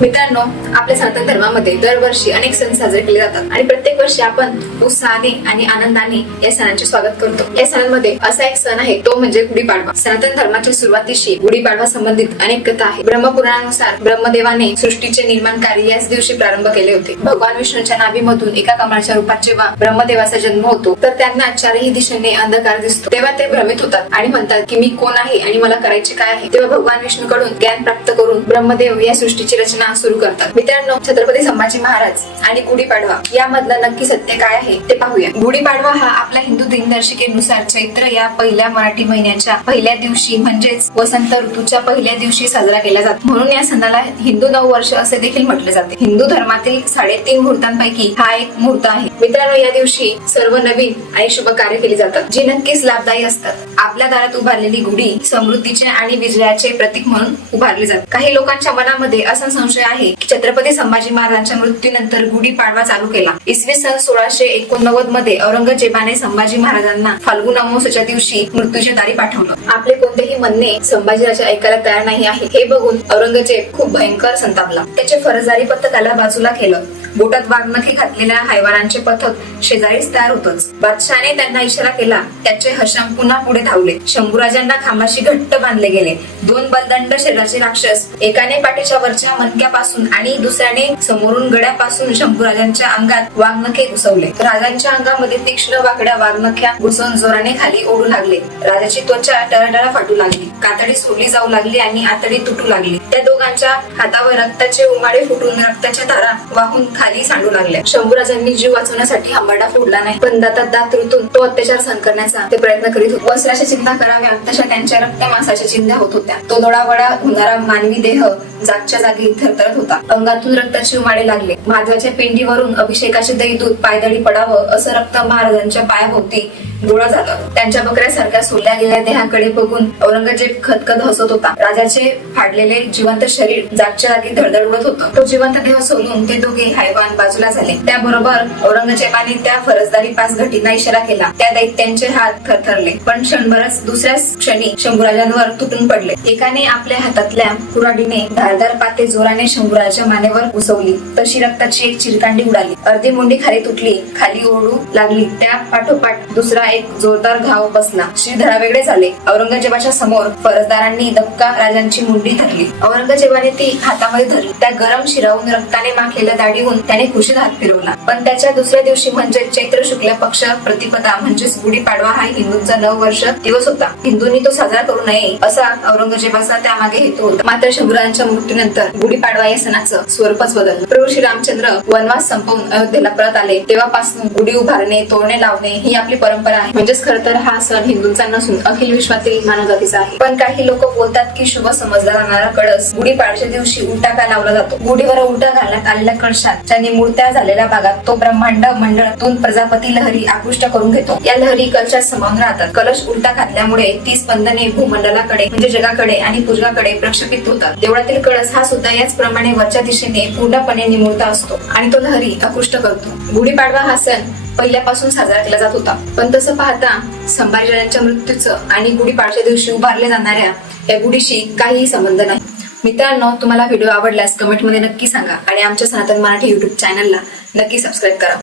मित्रांनो, आपल्या सनातन धर्मामध्ये दरवर्षी अनेक सण साजरे केले जातात आणि प्रत्येक वर्षी आपण उत्साहाने आणि आनंदाने या सणांचे स्वागत करतो। या सणांमध्ये असा एक सण आहे, तो म्हणजे गुढीपाडवा। सनातन धर्माच्या सुरुवातीशी गुढीपाडवा संबंधित अनेक कथा आहेत। ब्रह्मपुराणानुसार ब्रह्मदेवाने सृष्टीचे निर्माण कार्य याच दिवशी प्रारंभ केले होते। भगवान विष्णूच्या नाभीमधून एका कमळाच्या रूपात जेव्हा ब्रह्मदेवाचा जन्म होतो, तर त्यांना चारही दिशेने अंधकार दिसतो। तेव्हा ते भ्रमित होतात आणि म्हणतात की मी कोण आहे आणि मला करायचे काय आहे। तेव्हा भगवान विष्णूकडून ज्ञान प्राप्त करून ब्रह्मदेव या सृष्टीची रचना सुरू करतात। मित्रांनो, छत्रपती संभाजी महाराज आणि गुढीपाडवा यामधलं नक्की सत्य काय आहे ते पाहूया। गुढीपाडवा हा आपल्या हिंदू दिनदर्शिकेनुसार चैत्र या पहिल्या मराठी महिन्याच्या पहिल्या दिवशी म्हणजेच वसंत ऋतूच्या पहिल्या दिवशी साजरा केला जातो। म्हणून या सणाला हिंदू नववर्ष असे देखील म्हटले जाते। हिंदू धर्मातील 3.5 मुहूर्तांपैकी हा एक मुहूर्त आहे। मित्रांनो, या दिवशी सर्व नवीन आणि शुभ कार्य केली जातात, जी नक्कीच लाभदायी असतात। आपल्या दारात उभारलेली गुढी समृद्धीचे आणि विजयाचे प्रतीक म्हणून उभारली जाते। काही लोकांच्या मनामध्ये असा संशय आहे की छत्रपती संभाजी महाराजांच्या मृत्यूनंतर गुढीपाडवा चालू केला। इसवी सन 1689 मध्ये औरंगजेबाने संभाजी महाराजांना फाल्गुन अमावस्येच्या दिवशी मृत्यूच्या दारी पाठवलं। आपले कोणतेही म्हणणे संभाजीराजे ऐकायला तयार नाही आहे हे बघून औरंगजेब खूप भयंकर संतापला। त्याचे फौजदारी पथकाला बाजूला केलं। बोटात वाघनखे घातलेल्या हैवानांचे पथक शेजारीच तयार होतच। बादशाने त्यांना इशारा केला। त्याचे हशाम पुन्हा पुढे धावले। शंभूराजांना खांबाशी घट्ट बांधले गेले। 2 बलदंड शरीराचे राक्षस एकाने पाठीच्या वरच्या मणक्यापासून आणि दुसऱ्याने समोरून गड्यापासून शंभूराजांच्या अंगात वाघनखे घुसवले। राजांच्या अंगामध्ये तीक्ष्ण वाकड्या वाघनख्या घुसवून जोराने खाली ओढू लागले। राजाची त्वचा टळटळ फाटू लागली, कातडी सोडली जाऊ लागली आणि आतडी तुटू लागली। त्या दोघांच्या हातावर रक्ताचे उमाळे फुटून रक्ताच्या धारा वाहून खाली सांडू लागल्या। शंभूराजांनी जीव वाचवण्यासाठी हंबाडा फोडला नाही, पण दातात दात रुतून तो अत्याचार सहन करण्याचा ते प्रयत्न करीत होते। वस्त्राच्या चिंध्या कराव्या तशा त्यांच्या रक्त मांसाच्या चिंध्या होत होत्या। तो दोडावडा होणारा मानवी देह जागच्या जागी थरथरत होता। अंगातून रक्ताची उमाळे लागले। महादेवाच्या पिंडीवरून अभिषेकाचे दही दूध पायदळी पडावं असं रक्त महाराजांच्या पायाभोवती गोळा झालं। त्यांच्या बकऱ्यासारख्या सोडल्या गेलेल्या देहाकडे बघून औरंगजेब खदखद हसत होता। राजाचे फाडलेले जिवंत शरीर जागच्या जागी धडधड उडत होतं। तो जिवंत देह सोडून ते दोघे हैवान बाजूला झाले। त्याबरोबर औरंगजेबाने त्या फरजदारी 5 घटींना इशारा केला। त्या दैत्यांचे हात थरथरले, पण क्षणभरच दुसऱ्याच क्षणी शंभूराजांवर तुटून पडले। एकाने आपल्या हातातल्या कुऱ्हाडीने धारदार पाते जोराने शंभूराजाच्या मानेवर घुसवली, तशी रक्ताची एक चिरकांडी उडाली। अर्धी मुंडी खाली तुटली, खाली ओढू लागली। त्या पाठोपाठ दुसरा एक जोरदार घाव बसला। श्रीधरा वेगळे झाले। औरंगजेबाच्या समोर फरजदारांनी दबका राजांची मुंडी धरली। औरंगजेबाने ती हातामध्ये धरली। त्या गरम शिरावून रक्ताने माखलेल्या दाढीहून त्याने खुशीत हात फिरवला। पण त्याच्या दुसऱ्या दिवशी म्हणजे चैत्र शुक्ल पक्ष प्रतिपदा म्हणजेच गुढीपाडवा हा हिंदूंचा नववर्ष दिवस होता। हिंदूंनी तो साजरा करू नये असा औरंगजेबाचा त्यामागे हेतू होता। मात्र शंभूराजांच्या मृत्यूनंतर गुढीपाडवा या सणाचं स्वरूपच बदललं। प्रभू श्रीरामचंद्र वनवास संपवून अयोध्येला परत आले तेव्हापासून गुढी उभारणे, तोरणे लावणे ही आपली परंपरा आहे। म्हणजेच खरं तर हा सण हिंदूंचा नसून अखिल विश्वातील मानवजातीचा आहे। पण काही लोक बोलतात की शुभ समजला जाणारा कळस गुढीपाडव्याच्या दिवशी उलटा का लावला जातो। गुढीवर उलटा घालण्यात आलेल्या कळशात ज्या निमुळत्या झालेल्या भागात तो ब्रह्मांड मंडळातून प्रजापती लहरी आकृष्ट करून घेतो। या लहरी कलशात समावून राहतात। कलश उलटा घातल्यामुळे ती स्पंदने भूमंडलाकडे म्हणजे जगाकडे आणि पूजकाकडे प्रक्षेपित होतात। देवळातील कळस हा सुद्धा याचप्रमाणे वरच्या दिशेने पूर्णपणे निमुळता असतो आणि तो लहरी आकृष्ट करतो। गुढीपाडवा हा सण पहिल्यापासून साजरा केला जात होता, पण तसं पाहता संभाजीराजांच्या मृत्यूचं आणि गुढीपाडव्याच्या दिवशी उभारल्या जाणाऱ्या या गुढीशी काहीही संबंध नाही। मित्रांनो, तुम्हाला व्हिडिओ आवडल्यास कमेंटमध्ये नक्की सांगा आणि आमच्या सनातन मराठी YouTube चॅनलला नक्की सबस्क्राईब करा।